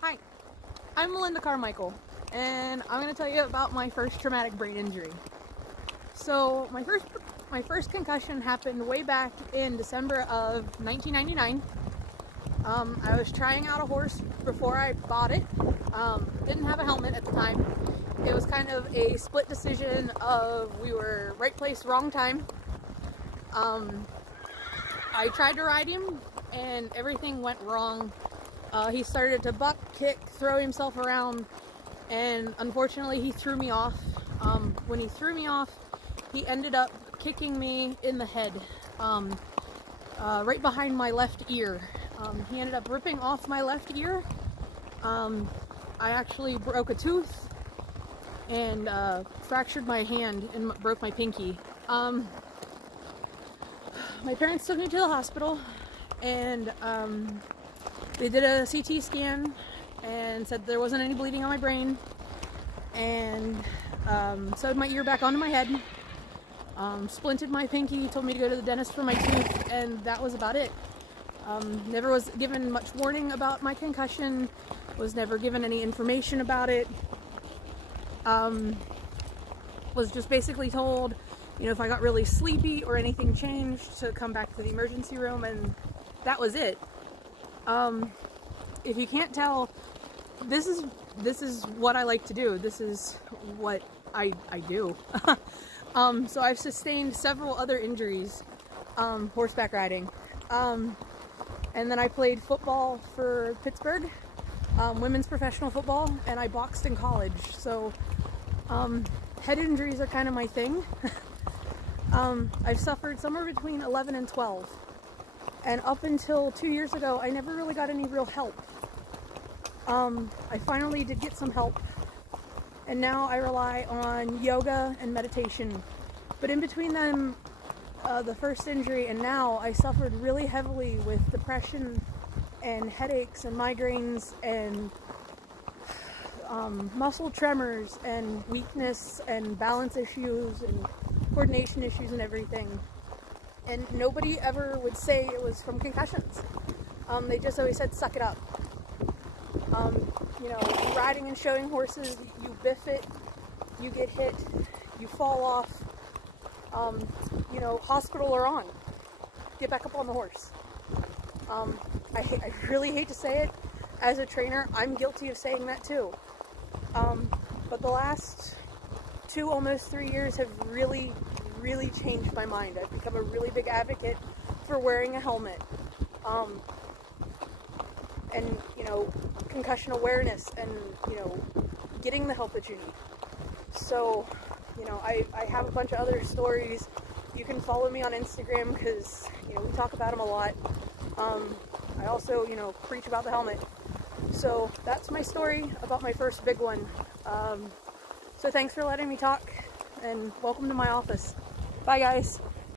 Hi, I'm Melinda Carmichael, and I'm going to tell you about my first traumatic brain injury. So my first concussion happened way back in December of 1999. I was trying out a horse before I bought it. Didn't have a helmet at the time. It was kind of a split decision of we were right place, wrong time. I tried to ride him and everything went wrong. He started to buck, kick, throw himself around, and unfortunately he threw me off. When he threw me off, he ended up kicking me in the head, right behind my left ear. He ended up ripping off my left ear. I actually broke a tooth and fractured my hand and broke my pinky. My parents took me to the hospital and they did a CT scan and said there wasn't any bleeding on my brain, and sewed my ear back onto my head, splinted my pinky, told me to go to the dentist for my tooth, and that was about it. Never was given much warning about my concussion, was never given any information about it. Was just basically told, if I got really sleepy or anything changed, to come back to the emergency room, and that was it. If you can't tell, this is what I like to do. This is what I do. So I've sustained several other injuries, horseback riding. And then I played football for Pittsburgh, women's professional football, and I boxed in college. So head injuries are kind of my thing. I've suffered somewhere between 11 and 12. And up until 2 years ago, I never really got any real help. I finally did get some help, and now I rely on yoga and meditation. But in between them, the first injury and now, I suffered really heavily with depression and headaches and migraines and muscle tremors and weakness and balance issues and coordination issues and everything. And nobody ever would say it was from concussions. They just always said, suck it up. Riding and showing horses, you biff it, you get hit, you fall off, hospital or on. Get back up on the horse. I really hate to say it. As a trainer, I'm guilty of saying that too. But the last 2, almost 3 years have really changed my mind. I've become a really big advocate for wearing a helmet, and concussion awareness, and getting the help that you need. So I have a bunch of other stories. You can follow me on Instagram because we talk about them a lot. I also preach about the helmet. So that's my story about my first big one. So thanks for letting me talk, and welcome to my office. Bye guys.